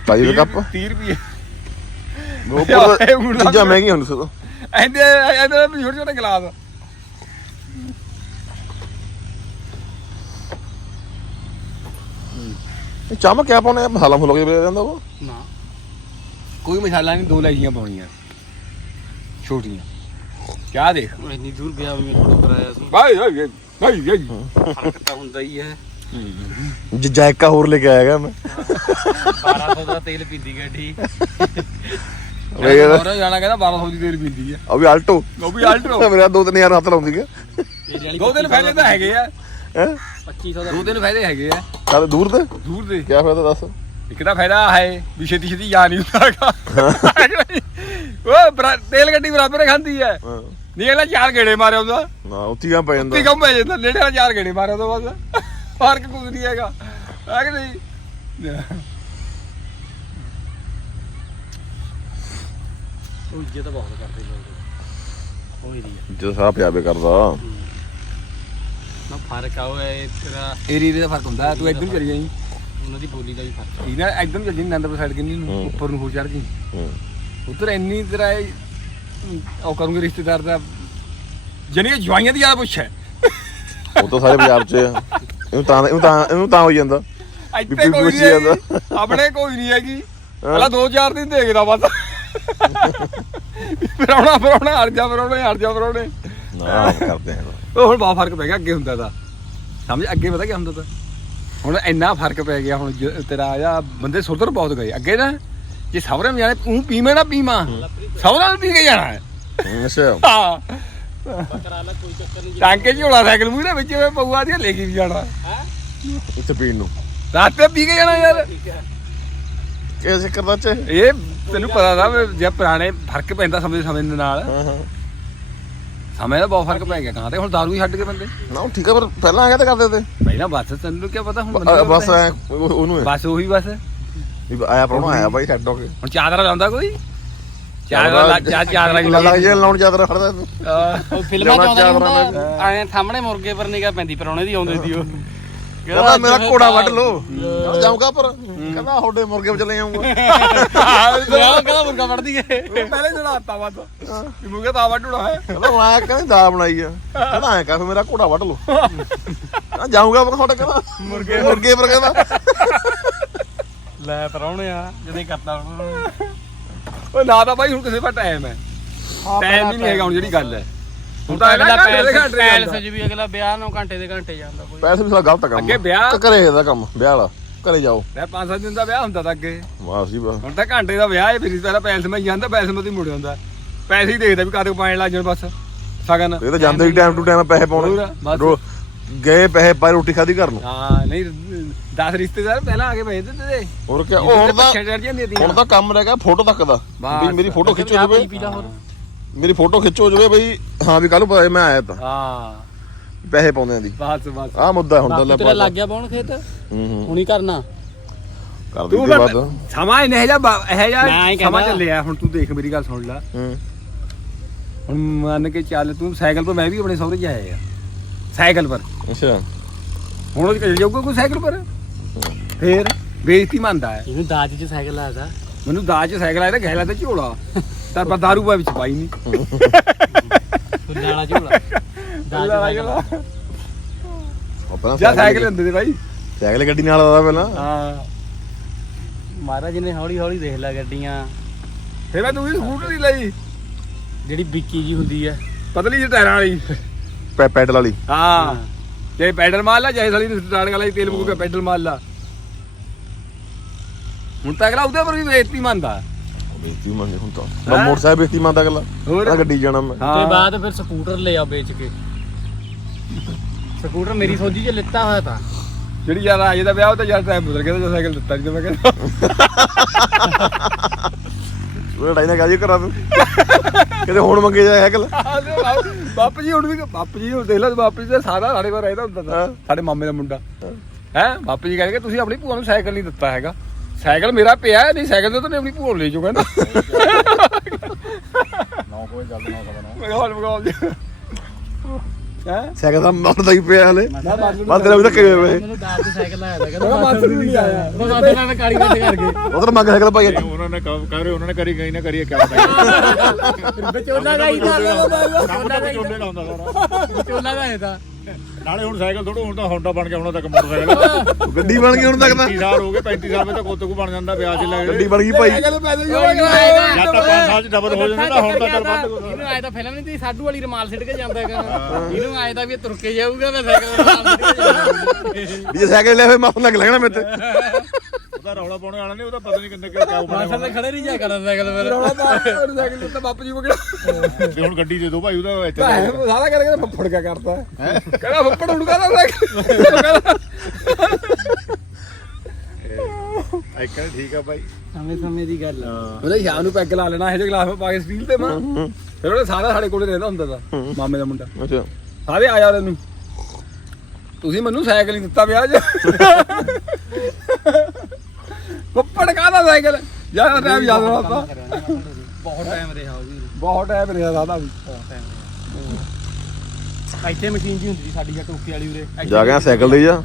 ਭਾਈ ਦਾ ਕੱਪ? 30 ਰੁਪਏ। ਉੱਪਰ ਚੀਜ਼ਾਂ ਮਹਿੰਗੀਆਂ ਹੁੰਦੀਆਂ ਸੋ ਐਂਦੇ ਐਂਦੇ ਛੋਟੇ ਛੋਟੇ ਗਲਾਸ। ਇਹ ਚਾਹ ਮੈਂ ਕਿਆ ਪਾਉਣੇ ਮਸਾਲਾ ਫੁੱਲ ਕੇ ਜਾਂਦਾ ਉਹ। ਨਾ। ਕੋਈ ਮਸਾਲਾ ਨਹੀਂ ਦੋ ਲੈਜੀਆਂ ਪਾਉਣੀਆਂ। ਛੋਟੀਆਂ। ਕਿਆ ਦੇਖ? ਇੰਨੀ ਦੂਰ ਗਿਆ ਵੀ ਮੇਰੇ ਕੋਲ ਕਰਾਇਆ ਸੀ। ਭਾਈ ਭਾਈ ਭਾਈ ਭਾਈ। ਫ਼ਰਕ ਤਾਂ ਹੁੰਦਾ ਹੀ ਹੈ। ਜਾਇਕਾ ਹੋਰ ਲੈ ਕੇ ਆਏਗਾ ਮੈਂ। 1200 ਦਾ ਤੇਲ ਪੀਂਦੀ ਗੱਡੀ। ਹੋਰ ਜਾਣਾ ਕਹਿੰਦਾ 1200 ਦੀ ਤੇਲ ਪੀਂਦੀ ਆ। ਉਹ ਵੀ ਆਲਟੋ। ਉਹ ਵੀ ਆਲਟਰੋ ਮੇਰਾ ਦੋ ਤਿੰਨ ਹਜ਼ਾਰ ਹੱਥ ਲਾਉਂਦੀ ਵਾਲੀ ਦੋ ਦਿਨ ਫਾਇਦੇ ਤਾਂ ਹੈਗੇ ਆ। ਹੈ? 2500 ਦਾ ਦੋ ਦਿਨ ਫਾਇਦੇ ਹੈਗੇ ਆ। ਚੱਲ ਦੂਰ ਤੇ। ਦੂਰ ਦੇ। ਕਿਆ ਫਾਇਦਾ ਦੱਸ? ਇੱਕ ਤਾਂ ਫਾਇਦਾ ਹੈ ਵੀ ਛੇਤੀ ਛੇਤੀ ਜਾ ਨਹੀਂ ਹੁੰਦਾਗਾ ਉਹ ਤੇਲ ਗੱਡੀ ਬਰਾਬਰ ਖਾਂਦੀ ਹੈ ਹਾਂ। ਨਹੀਂ ਚਾਰ ਗੇੜੇ ਮਾਰਿਆ ਹੁੰਦਾ ਨਾ ਆ ਪੈ ਜਾਂਦਾ। ਤੀ ਕੰਮ ਪੈ ਜਾਂਦਾ। ਨੇੜੇ ਵਾਲਾ ਚਾਰ ਗੇੜੇ ਮਾਰਿਆ ਤੋਂ ਬਸ। ਫ਼ਰਕ ਕੁਝ ਨਹੀਂ ਹੈਗਾ। ਹੈ ਕਿ ਨਹੀਂ? ਉਹ ਇੱਜ਼ਤ ਬਹੁਤ ਕਰਦੇ ਲੋਕ। ਇਹਦੀ ਆ ਜਦੋਂ ਸਾਰਾ ਪਿਆਬੇ ਕਰਦਾ। ਨਾ ਫ਼ਰਕ ਆ ਉਹ ਇਹ ਤੇਰਾ ਏਰੀਏ ਦਾ ਫ਼ਰਕ ਹੁੰਦਾ ਤੂੰ ਇੱਧਰ ਚਲੀ ਜਾਈਂ। ਉਹਨਾਂ ਦੀ ਬੋਲੀ ਦਾ ਵੀ ਫ਼ਰਕ ਆ। ਇਹਨਾਂ ਇੱਧਰ ਨੂੰ ਚੱਲ ਜਾਈਂ ਨੰਦਪੁਰ ਸਾਈਡ ਕਿੰਨੀ ਨੂੰ। ਉੱਪਰ ਨੂੰ ਹੋ ਚੜ ਜੀ ਹੂੰ। ਉਧਰ ਇੰਨੀ ਤੇਰਾ ਉਹ ਕਰੂੰਗੇ ਰਿਸ਼ਤੇਦਾਰ ਦਾ ਜਾਨੀ ਜਵਾਈਆਂ ਦੀ ਜ਼ਿਆਦਾ ਪੁੱਛ ਹੈ। ਉਹ ਤਾਂ ਸਾਰੇ ਪੰਜਾਬ 'ਚ ਇਹਨੂੰ ਤਾਂ ਇਹਨੂੰ ਤਾਂ ਇਹਨੂੰ ਤਾਂ ਹੋਈ ਜਾਂਦਾ। ਇੱਥੇ ਕੋਈ ਨਹੀਂ। ਹੈਗੀ। ਆਪਣੇ ਕੋਈ ਨਹੀਂ ਹੈਗੀ। ਹਲਾ ਦੋ ਚਾਰ ਦਿਨ ਦੇਖਦਾ ਬਸ। ਪਰੌਣਾ ਪਰੌਣਾ ਹਟ ਜਾ ਪਰੌਣੇ ਹਟ ਜਾ ਪਰੌਣੇ ਨਾ ਕਰਦੇ ਆ। ਉਹ ਹੁਣ ਬਹੁਤ ਫ਼ਰਕ ਪੈ ਗਿਆ ਅੱਗੇ ਹੁੰਦਾ ਤਾਂ। ਸਮਝ ਅੱਗੇ ਪਤਾ ਕੀ ਹੁੰਦਾ ਤਾਂ। ਹੁਣ ਇੰਨਾ ਫ਼ਰਕ ਪੈ ਗਿਆ ਹੁਣ ਜ- ਤੇਰਾ ਆ ਬੰਦੇ ਸੁਧਰ ਬਹੁਤ ਗਏ। ਅੱਗੇ ਨਾ ਜੇ ਸਵਰੇ में ਜਾਣੇ ਤੂੰ ਪੀਵੇਂ ਨਾ ਪੀਵਾਂ। ਸਵਰਾ ਨੂੰ ਪੀ ਕੇ ਜਾਣਾ। ਹੈ ਅੱਛਾ। ਹਾਂ। ਟਾਂਕੇ ਝੋਲਾ ਸਾਈਕਲ ਮੂਹਰੇ ਵਿੱਚ ਪਊਆ ਦੀ ਲੈ ਕੇ ਵੀ ਜਾਣਾ ਇੱਥੇ ਪੀਣ ਨੂੰ। ਰਾਤ ਤੇ ਪੀ ਕੇ ਜਾਣਾ ਯਾਰ। ਕਿਸ ਕਰਦਾ ਚ ਇਹ ਤੈਨੂੰ ਪਤਾ ਦਾ ਜੇ ਪੁਰਾਣੇ ਫ਼ਰਕ ਪੈਂਦਾ ਸਮੇਂ ਦੇ ਸਮੇਂ ਦੇ ਨਾਲ। ਹਾਂ ਹਾਂ। ਸਮੇਂ ਦਾ ਬਹੁਤ ਫ਼ਰਕ ਪੈ ਗਿਆ ਕਹਾਂ ਤੇ ਹੁਣ ਦਾਰੂ ਹੀ ਛੱਡ ਕੇ ਬੰਦੇ। ਨਾ ਉਹ ਠੀਕ ਆ ਪਰ ਪਹਿਲਾਂ ਆ ਤਾਂ ਕਰਦੇ ਤੇ। ਪਹਿਲਾਂ ਬਸ ਤੈਨੂੰ ਕੀ ਪਤਾ ਹੁਣ ਬਸ ਉਹਨੂੰ ਹੈ। ਬਸ ਉਹੀ ਬਸ। ਆਇਆ ਪ੍ਰਾਹੁਣਾ ਆਇਆ ਬਾਈ ਛੱਡ ਹੋ ਕੇ। ਹੁਣ ਚਾਦਰਾ ਲਾਉਂਦਾ ਕੋਈ? ਚਾਦਰਾ ਲਾ- ਚਾ- ਚਾਦਰਾ ਹੀ ਲੱਗ ਜੇ ਲਾਉਣ ਚਾਦਰ ਖੜਦਾ ਤੂੰ ਆਹ, ਉਹ ਫਿਲਮਾਂ ਚ ਲਿਆਉਣਾ ਆਉਂਦਾ ਨੀ ਚਾਦਰਾਂ ਹੁੰਦਾ। ਐ ਸਾਹਮਣੇ ਮੁਰਗੇ ਪਰ ਨਿਗਾ ਪੈਂਦੀ ਪਰੌਣੇ ਦੀ ਆਉਂਦੀ ਦੀ ਉਹ। ਕਹਿੰਦਾ ਮੇਰਾ ਘੋੜਾ ਵੱਢ ਲੋ ਜਾਊਗਾ ਪਰ? ਕਹਿੰਦਾ ਤੁਹਾਡੇ ਮੁਰਗੇ ਵਿੱਚ ਲੈ ਜਾਊਂਗਾ ਵਿਆਹ ਕਹਿੰਦਾ ਮੁਰਗਾ ਵੜਦੀ ਏ? ਉਹ ਪਹਿਲੇ ਚੜਾਤਾ ਵਾ ਤਾਂ। ਵੀ ਮੁਰਗਾ ਤਾਂ ਵੱਢਣਾ ਹੈ। ਕਹਿੰਦਾ ਹੁਣ ਆਇਆ ਕਹਿੰਦਾ ਦਾ ਬਣਾਈ ਆ। ਕਹਿੰਦਾ ਐ ਕਰ ਫਿਰ ਮੇਰਾ ਘੋੜਾ ਵੱਢ ਲੋ ਕਹਿੰਦਾ ਜਾਊਗਾ ਪਰ ਤੁਹਾਡੇ ਕਹਿੰਦਾ। ਮੁਰਗੇ ਮੁਰਗੇ ਪਰ ਕਹਿੰਦਾ। ਲੈ ਪਰੌਣੇ ਆ ਜਦੇ ਕਰਤਾ ਉਹਨਾਂ ਉਹ ਨਾ ਤਾਂ ਬਾਈ ਹੁਣ ਕਿਸੇ ਕੋਲ ਟਾਈਮ ਹੈ। ਟਾਈਮ ਹੀ ਨਹੀਂ ਹੈਗਾ ਹੁਣ ਜਿਹੜੀ ਗੱਲ ਹੈ। ਹੁਣ ਤਾਂ ਅਗਲਾ ਘੰਟੇ ਦੇ ਘੰਟੇ ਪੈਲਸ ਜਾਂਦਾ। ਚ ਵੀ ਅਗਲਾ ਵਿਆਹ ਨੂੰ ਘੰਟੇ ਦੇ ਘੰਟੇ ਜਾਂਦਾ ਕੋਈ। ਪੈਸੇ ਵੀ ਸਾਲਾ ਗਲਤ ਕੰਮ ਅੱਗੇ ਵਿਆਹ- ਘਰੇ ਦਾ ਕੰਮ ਵਿਆਹ ਵਾਲਾ। ਘਰੇ ਜਾਓ। ਮੈਂ 5-7 ਦਿਨ ਦਾ ਵਿਆਹ ਹੁੰਦਾ ਤਾਂ ਅੱਗੇ। ਵਾਹ ਜੀ ਵਾਹ। ਹੁਣ ਤਾਂ ਘੰਟੇ ਦਾ ਵਿਆਹ ਹੈ ਫਿਰ ਇਸ ਤਰ੍ਹਾਂ ਪੈਲਸ ਮੈਂ ਜਾਂਦਾ ਪੈਲਸ ਮੈਂ ਮੁੜ ਜਾਂਦਾ ਪੈਸੇ ਹੀ ਦੇਖਦਾ ਵੀ ਕਦੋਂ ਪਾਣ ਲੱਗ ਜਾਣ ਬਸ। ਸਗਨ। ਇਹ ਤਾਂ ਜਾਂਦੇ ਹੀ ਟਾਈਮ ਟੂ ਟਾਈਮ ਪੈਸੇ ਹੋਰ, ਪਾਉਣੇ ਬਸ। ਰੋ- ਗਏ ਪੈਸੇ ਪਾਏ ਰੋਟੀ ਖਾਦੀ ਘਰ ਨੂੰ। ਹਾਂ ਨਹੀਂ 10 ਰਿਸ਼ਤੇਦਾਰ ਪਹਿਲਾਂ ਆ ਕੇ ਭੇਜ ਦਿੰਦੇ ਤੇ। ਹੋਰ ਕੀ ਉਹ ਹੁਣ ਤਾਂ ਸੀ ਹੁਣ ਤਾਂ ਕੰਮ ਰਹਿ ਗਿਆ ਫੋਟੋ ਤੱਕ ਦਾ। ਵੀ ਮੇਰੀ ਫੋਟੋ ਖਿੱਚੋ ਜਵੇ। ਹੋਰ। ਮੇਰੀ ਫੋਟੋ ਖਿੱਚੋ ਜਵੇ ਬਈ। ਹਾਂ ਵੀ ਕੱਲ ਨੂੰ ਪਤਾ ਮੈਂ ਆਇਆ ਤਾਂ। ਹਾਂ। ਪੈਸੇ ਪਾਉਂਦੇ ਦੀ। ਬਸ ਬਸ। ਆਹ ਮੁੱਦਾ ਹੁੰਦਾ ਲੈ ਬਾਪੂ ਤੇਰਾ ਲੱਗ ਗਿਆ ਪਾਉਣ ਖੇਤ? ਹੂੰ ਹੂੰ। ਹੁਣੀ ਕਰਨਾ। ਕਰ ਤੂੰ ਦਿੱਤੇ ਬਾਅਦ। ਫਿਰ ਸਮਾਂ ਇਹ ਜਿਹਾ ਬ- ਇਹ ਹੀ ਸਮਾਂ। ਚੱਲਿਆ। ਹੁਣ ਤੂੰ ਦੇਖ ਮੇਰੀ ਗੱਲ ਸੁਣ ਲੈ। ਹੂੰ। ਹੁਣ ਮੰਨ ਕੇ ਚੱਲ ਤੂੰ ਸਾਈਕਲ ਪਰ ਮੈਂ ਵੀ ਆਪਣੇ ਸਹੁਰੇ ਜਾਇਆ ਆ। ਸਾਈਕਲ ਪਰ। ਅੱਛਾ। ਹੁਣ ਉਹ ਚੱਲ ਜਾਊਗਾ ਕੋਈ ਸਾਈਕਲ ਪਰ। ਫੇਰ ਬੇਇੱਜ਼ਤੀ ਮੰਨਦਾ ਹੈ। ਇਹਨੂੰ ਦਾਜ ਚ ਸਾਈਕਲ ਆਇਆ ਮੈਨੂੰ ਦਾਜ ਚ ਸਾਈਕਲ ਆਇਆ ਤਾਂ ਗਹਿਲਾ ਤੇ ਝੋਲਾ। ਤਾਂ ਪਰ ਦਾਰੂ ਪਾ ਵਿੱਚ ਪਾਈ ਨਹੀਂ ਫੁੱਲਾਂ ਵਾਲਾ ਝੋਲਾ। ਦਾਜ ਆਪਣਾ ਜਾਂ ਸਾਈਕਲ ਹੁੰਦੇ ਤੇ ਬਾਈ। ਸਾਈਕਲ ਗੱਡੀ ਨਾਲ ਆਦਾ ਪਹਿਲਾਂ। ਹਾਂ। ਮਹਾਰਾਜ ਨੇ ਹੌਲੀ ਹੌਲੀ ਦੇਖ ਲਿਆ ਗੱਡੀਆਂ। ਫੇਰ ਮੈਂ ਤੂੰ ਵੀ ਸਕੂਟਰ ਹੀ ਲਈ। ਜਿਹੜੀ ਬਿੱਕੀ ਜੀ ਹੁੰਦੀ ਹੈ ਪਤਲੀ ਜਿਹੀ ਟਾਇਰਾਂ ਵਾਲੀ। ਪੈ ਪੈਡਲ ਵਾਲੀ। ਹਾਂ। ਜੇ ਪੈਡਲ ਮਾਰ ਲਾ ਚਾਹੇ ਸਾਲੀ ਸਟਾਰਟ ਕਰ ਲਈ ਤੇਲ ਮੁੱਕ ਕੇ ਪੈਡਲ ਮਾਰ ਲਾ। ਹੁਣ ਤਾਂ ਅਗਲਾ ਉਹਦੇ ਪਰ ਵੀ ਬੇਇੱਜ਼ਤੀ ਮੰਨਦਾ। ਬੇਤੀ ਮੰਗੇ ਹੁਣ ਤਾਂ। ਮੈਂ ਮੋਟਰਸਾਈਕਲ ਬੇਤੀ ਮੰਨਦਾ ਅਗਲਾ। ਹੋਰ? ਗੱਡੀ ਜਾਣਾ ਮੈਂ। ਤੇ ਬਾਅਦ ਫਿਰ ਸਕੂਟਰ ਲਿਆ ਵੇਚ ਕੇ। ਸਕੂਟਰ ਮੇਰੀ ਸੋਝੀ 'ਚ ਲਿੱਤਾ ਹੋਇਆ ਤਾਂ। ਜਿਹੜੀ ਯਾਰ ਆਜੇ ਦਾ ਵਿਆਹ ਉਹ ਤਾਂ ਯਾਰ ਟਾਈਮ ਬਦਲ ਗਿਆ ਤੇ ਸਾਈਕਲ ਦਿੱਤਾ ਨਹੀਂ ਤੇ ਮੈਂ ਕਹਿੰਦਾ ਉਹ ਲੜਾਈ ਨਾ ਕਾਜੀ ਕਰਾ ਤੂੰ। ਕਿਤੇ ਹੁਣ ਮੰਗੇ ਜਾ ਸਾਈਕਲ ਬਾਪੂ ਜੀ ਹੁਣ ਵੀ ਬਾਪੂ ਜੀ ਹੁਣ ਦੇਖ ਲਓ ਬਾਪੂ ਜੀ ਤਾਂ ਸਾਰਾ ਸਾਡੇ ਕੋਲ ਰਹਿੰਦਾ ਹੁੰਦਾ। ਤਾਂ ਸਾਡੇ ਮਾਮੇ ਦਾ ਮੁੰਡਾ। ਹੈ। ਬਾਪੂ ਜੀ ਕਹਿੰਦੇ ਤੁਸੀਂ ਆਪਣੀ ਭੂਆ ਨੂੰ ਸਾਈਕਲ ਨਹੀਂ ਦਿੱਤਾ ਹੈਗਾ। ਸਾਈਕਲ ਮੇਰਾ ਪਿਆ ਨਹੀਂ ਸਾਈਕਲ ਤੇ ਤਾਂ ਆਪਣੀ ਭੂਆ ਨੂੰ ਲੈ ਜਾਓ ਕਹਿੰਦਾ ਨੌ ਕੋਈ ਗੱਲ ਨਾ ਕਰਨਾ ਮੈਂ ਹਾਲ ਮਗਾਲ ਜੀ ਹੈ? ਸਾਈਕਲ ਤਾਂ ਮਰਦਾ ਹੀ ਪਿਆ ਹਲੇ। ਬਸ ਤੇਰਾ ਵੀ ਧੱਕੇ ਹੋਏ ਵੇ। ਮੈਨੂੰ ਦਾਜ ਚ ਸਾਈਕਲ ਆਇਆ ਤਾਂ ਮੈਂ ਮਾਸਟਰ ਨੂੰ ਨਹੀਂ ਆਇਆ। ਉਹ ਸਾਡੇ ਨਾਲ ਕਾਲੀ ਗੱਡ ਕਰ ਗਏ ਉਧਰ ਮੰਗ ਸਾਈਕਲ ਭਾਈ। ਉਹਨਾਂ ਨੇ ਕਹ ਰਹੇ ਉਹਨਾਂ ਨੇ ਕਰੀ ਗਈ ਨਾ ਕਰੀਏ ਕਿਆ ਪਤਾ। ਵਿਚੋਲਾ ਦਾ ਹੀ ਤਾਂ ਕੰਮ ਤਾਂ ਵਿਚੋਲੇ ਦਾ ਹੁੰਦਾ ਸਾਰਾ। ਵਿਚੋਲਾ ਦਾ ਹੈ ਤਾਂ ਨਾਲੇ ਹੁਣ ਸਾਈਕਲ ਥੋੜਾ ਹੁਣ ਤਾਂ ਹੋਂਡਾ ਬਣ ਗਿਆ ਹੁਣ ਤੱਕ ਮੋਟਰਸਾਈਕਲ। ਗੱਡੀ ਬਣ ਗਈ ਹੁਣ ਤੱਕ ਤਾਂ। 35 ਸਾਲ ਹੋ ਗਏ 35 ਸਾਲ ਵਿੱਚ ਤਾਂ ਕੋਤੇ ਕੋ ਬਣ ਜਾਂਦਾ ਵਿਆਜ ਚ ਲੈ ਗੱਡੀ ਕੇ ਬਣ ਗਈ ਭਾਈ। ਸਾਈਕਲ ਪੈਦਲ ਹੀ ਜਾਂ ਤਾਂ 5 ਸਾਲ ਚ ਡਬਲ ਹੋ ਜਾਂਦਾ ਤਾਂ ਹੁਣ ਤਾਂ ਚੱਲ ਵੱਧ ਇਹਨੂੰ ਆਇਆ ਤਾਂ ਫਿਲਮ ਨਹੀਂ ਤੀ ਸਾਡੂ ਵਾਲੀ ਰਮਾਲ ਸਿੱਟ ਕੇ ਜਾਂਦਾ ਹੈਗਾ। ਇਹਨੂੰ ਆਇਆ ਤਾਂ ਵੀ ਤੁਰ ਕੇ ਜਾਊਗਾ ਮੈਂ ਸਾਈਕਲ ਰਮਾਲ ਸਿੱਟ ਕੇ ਜਾਊਗਾ। ਜੇ ਸਾਈਕਲ ਲੈ ਫੇ ਮਾਫ ਲੱਗ ਲੈਣਾ ਮੇਰੇ ਤੇ। ਉਹਦਾ ਰੌਲਾ ਪਾਉਣੇ ਵਾਲਾ ਨਹੀਂ ਉਹਦਾ ਪਤਾ ਨਹੀਂ ਕਿੰਨੇ ਕਿਆ ਮਾਸਟਰ ਬਣਿਆ ਤੇ ਖੜੇ ਨਹੀਂ ਜਾ ਕਰਦਾ ਸਾਈਕਲ ਫਿਰ ਰੌਲਾ ਪਾ ਸਾਈਕਲ ਦਿੱਤਾ ਬਾਪੂ ਜੀ ਮਗਰ ਤੇ ਹੁਣ ਗੱਡੀ ਦੇ ਦੋ ਭਾਈ ਉਹਦਾ ਇੱਥੇ ਸਾਰਾ ਕਰਕੇ ਫੱਫੜ ਕਿਆ ਕਰਤਾ ਕਹਿੰਦਾ ਫੱਫੜ ਹੁਣ ਕਹਿੰਦਾ ਸਾਈਕਲ ਆਈਕਨ ਠੀਕ ਆ ਭਾਈ। ਸਮੇਂ ਸਮੇਂ ਦੀ ਗੱਲ ਆ। ਉਹਨੇ ਸ਼ਾਮ ਨੂੰ ਪੈਗ ਲਾ ਲੈਣਾ ਇਹ ਜਿਹੇ ਗਲਾਸ ਵਿੱਚ ਪਾ ਕੇ ਸਟੀਲ ਤੇ ਮਾਂ। ਫਿਰ ਉਹਨੇ ਸਾਰਾ ਸਾਡੇ ਕੋਲੇ ਰਹਿੰਦਾ ਹੁੰਦਾ ਤਾਂ ਮਾਮੇ ਦਾ ਮੁੰਡਾ। ਅੱਛਾ। ਸਾਰੇ ਆ ਜਾ ਤੈਨੂੰ ਤੁਸੀਂ ਮੈਨੂੰ ਸਾਈਕਲ ਹੀ ਦਿੱਤਾ ਵਿਆਹ 'ਚ। ਫੱਫੜ ਕਾਹਦਾ ਸਾਈਕਲ? ਯਾਰ ਟਾਈਮ ਯਾਦ ਰੱਖਦਾ। ਬਹੁਤ ਟਾਈਮ ਰਿਹਾ ਉਹ ਵੀ ਬਹੁਤ ਟਾਈਮ ਰਿਹਾ ਦਾਦਾ ਵੀ। ਬਹੁਤ ਟਾਈਮ ਇੱਥੇ ਮਸ਼ੀਨ ਜੀ ਹੁੰਦੀ ਸੀ ਸਾਡੀ ਜਾਂ ਟੋਕੀ ਵਾਲੀ ਉਰੇ। ਜਾ ਗਿਆ ਸਾਈਕਲ ਦੇ ਜਾ।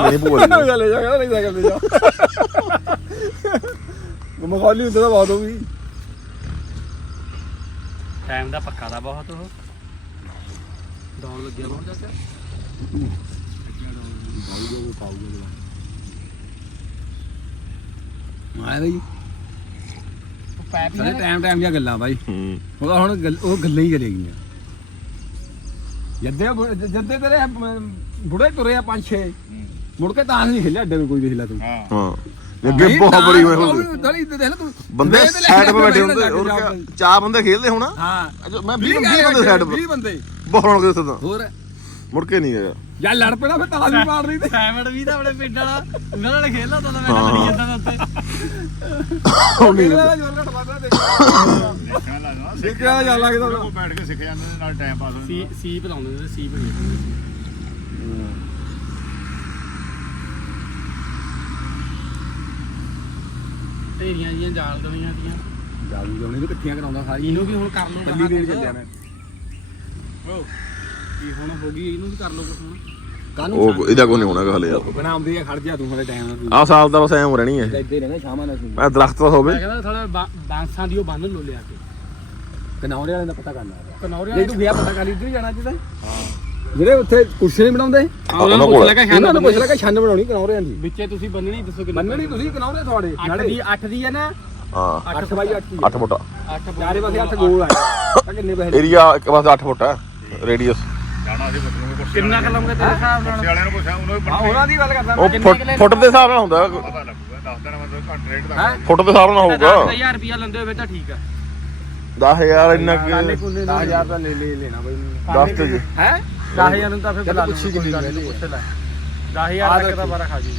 ਨਹੀਂ ਭੂਆ ਦੀ ਲੈ ਜਾ। ਕਹਿੰਦਾ ਨਹੀਂ ਸਾਈਕਲ ਤੇ ਜਾ। ਮਖੌਲੀ ਹੁੰਦਾ ਤਾਂ ਬਹੁਤ ਹੋ ਗਈ ਟਾਈਮ ਦਾ ਪੱਕਾ ਦਾ ਬਹੁਤ ਉਹ। ਦੌੜ ਲੱਗਿਆ ਬਹੁਤ ਚਾਚਾ ਹਾਂ ਬਈ। ਪੈਪ ਸਾਰੇ ਟਾਈਮ ਟਾਈਮ ਦੀਆਂ ਗੱਲਾਂ ਬਾਈ। ਹੂੰ। ਉਹਦਾ ਹੁਣ ਗੱਲ- ਉਹ ਗੱਲਾਂ ਹੀ ਕਰੇਗੀਆਂ ਜੱਦੇ ਜੱਦੇ ਤੇਰੇ ਅਮ, ਬੁੜੇ ਤੁਰੇ ਆ ਪੰਜ ਛੇ। ਮੁੜ ਕੇ ਤਾਂ ਨਹੀਂ ਖੇਲਿਆ ਅੱਡੇ ਨੂੰ ਕੋਈ ਦੇਖ ਲੈ ਤੂੰ। ਹਾਂ। ਹਾਂ। ਅੱਗੇ ਬਹੁਤ ਬੜੀ ਹੋਏ ਹੁੰਦੇ ਦਲੀ ਦੇਖ ਲੈ ਤੂੰ। ਬੰਦੇ ਵੇਖ ਲੈ ਸਾਈਡ 'ਤੇ ਬੈਠੇ ਹੁੰਦੇ ਹੋਰ ਕਿਆ ਚਾਰ ਬੰਦੇ ਖੇਡਦੇ ਹੋਣਾ? ਹਾਂ। ਅੱਛਾ, ਮੈਂ 20 20 ਬੰਦੇ ਸਾਈਡ 'ਤੇ 20 ਬੰਦੇ। ਬਹੁਤ ਰੌਣਕ ਉੱਥੇ ਤਾਂ। ਹੋਰ? ਮੁੜ ਕੇ ਨਹੀਂ ਗਿਆ ਯਾ ਲੜ ਪੈਣਾ ਫਿਰ ਤਾਲਾ ਵੀ ਪਾੜ ਰਹੀ ਤੇ ਸੈਮਟ ਵੀ ਤਾਂ ਆਪਣੇ ਪਿੰਡ ਵਾਲਾ ਉਹਨਾਂ ਨਾਲ ਖੇਲਦਾ ਤਾਂ ਮੈਂ ਲੜੀ ਜਾਂਦਾ ਤਾਂ ਉੱਤੇ ਉਹ ਮੇਰਾ ਜੋਰ ਘਟ ਵੱਧਦਾ ਦੇਖਿਆ ਨਾ ਦੇਖਿਆ ਜਾ ਲੱਗਦਾ ਉਹ ਬੈਠ ਕੇ ਸਿੱਖ ਜਾਂਦੇ ਨੇ ਨਾਲ ਟਾਈਮ ਪਾਸ ਹੋ ਸੀ ਜਾਂਦਾ ਸੀਪ ਲਾਉਂਦੇ ਹੁੰਦੇ ਸੀ ਸੀਪ ਨਹੀਂ ਢੇਰੀਆਂ ਜੀਆਂ ਜਾਲ ਦਵੀਆਂ ਦੀਆਂ। ਜਾਦੂ ਜੋਨੇ ਨੂੰ ਇਕੱਠੀਆਂ ਕਰਾਉਂਦਾ ਸਾਰੀ। ਇਹਨੂੰ ਵੀ ਹੁਣ ਕਰ ਲਓ ਪੱਲੀ ਦੇਣ ਚੱਲਿਆ ਮੈਂ। ਕੀ ਹੁਣ ਹੋ ਗਈ ਇਹਨੂੰ ਵੀ ਕਰ ਲਓ ਕੁਛ ਹੁਣ। ਕਾਨੂੰ ਉਹ ਇਹਦਾ ਕੋਈ ਨਹੀਂ ਹੋਣਾ ਹਲੇ ਯਾਰ। ਬਣਾਉਂਦੇ ਆ ਖੜ ਜਾ ਤੂੰ ਹਲੇ ਟਾਈਮ ਨਾਲ। ਆਹ ਸਾਲ ਦਾ ਬਸ ਐਂ ਹੋ ਰਹਿਣੀ ਹੈ ਇੱਦਾਂ ਹੀ ਰਹਿਣਾ ਸ਼ਾਮਾਂ ਨਾਲ ਮੈਂ ਦਰਖਤ ਤਾਂ ਹੋਵੇ। ਮੈਂ ਕਹਿੰਦਾ ਥੋੜਾ ਬਾਂਸਾਂ ਦੀ ਉਹ ਬੰਨ ਲੋ ਲਿਆ ਕੇ। ਕਨੌਰੇ ਵਾਲੇ ਦਾ ਪਤਾ ਕਰਨਾ ਕਨੌਰੀਆਂ ਜੇ ਤੂੰ ਗਿਆ ਪਤਾ ਕਰ ਲਈ ਇੱਧਰ ਹੀ ਜਾਣਾ ਚਾਹੀਦਾ ਜਿਹੜੇ ਉੱਥੇ ਕੁਰਸੀ ਨਹੀਂ ਬਣਾਉਂਦੇ? ਉਹਨਾਂ ਨੂੰ ਪੁੱਛ ਲੈ ਕੇ ਉਹਨਾਂ ਨੂੰ ਪੁੱਛ ਲੈ ਕਿ ਛੰਨ ਬਣਾਉਣੀ ਕਨੌਰਿਆਂ ਦੀ। ਵਿੱਚੇ ਤੁਸੀਂ ਬੰਨਣੀ ਦੱਸੋ ਕਿੰਨੀ ਮੰਨਣੀ ਤੁਸੀਂ ਕਨੌਰੇ ਤੁਹਾਡੇ 8 ਦੀ 8 ਦੀ ਹੈ ਨਾ? ਹਾਂ। 8 ਬਾਈ 8 ਹੀ 8 ਫੁੱਟ। 8 ਚਾਰੇ ਪਾਸੇ 8 ਗੋਲ ਆ। ਤਾਂ ਕਿੰਨੇ ਪੈਸੇ? ਏਰੀਆ ਇੱਕ ਪਾਸੇ 8 ਫੁੱਟ ਹੈ ਰੇਡੀਅਸ ਜਾਣਾ ਅਸੀਂ ਬਦਲੂਗੇ ਕੁਰਸੀ ਕਿੰਨਾ ਕਿਲੋਮੀਟਰ ਤੇਰੇ ਹਿਸਾਬ ਨਾਲ? ਕੁਰਸੀ ਵਾਲਿਆਂ ਨੂੰ ਪੁੱਛਿਆ ਉਹਨਾਂ ਨੂੰ ਹਾਂ ਉਹਨਾਂ ਦੀ ਗੱਲ ਕਰਦਾ ਉਹ ਫੁੱਟ ਫੁੱਟ ਦੇ ਹਿਸਾਬ ਨਾਲ ਹੁੰਦਾ। ਪਤਾ ਲੱਗੂਗਾ ਦੱਸ ਦੇਣਾ ਮਤਲਬ ਘੰਟੇ ਰੇਟ ਦਾ ਫੁੱਟ ਦੇ ਹਿਸਾਬ ਨਾਲ ਹੋਊਗਾ। 10000 ਰੁਪਿਆ ਲੈਂਦੇ ਹੋਵੇ ਤਾਂ ਠੀਕ ਆ। 10000 ਇੰਨਾ ਕਿ 10000 ਰੁਪਏ ਲੈ ਲੈ ਲੈਣਾ ਬਈ। 10 ਤੇ ਜੀ। ਹੈ? 10000 ਨੂੰ ਤਾਂ ਫਿਰ ਬੁਲਾ ਪੁੱਛੀ ਲਓ ਕਿੰਨੀ। ਪੁੱਛ ਲੈ। 10000 ਤੱਕ ਦਾ ਬਾਰਾ ਖਾ ਜੀ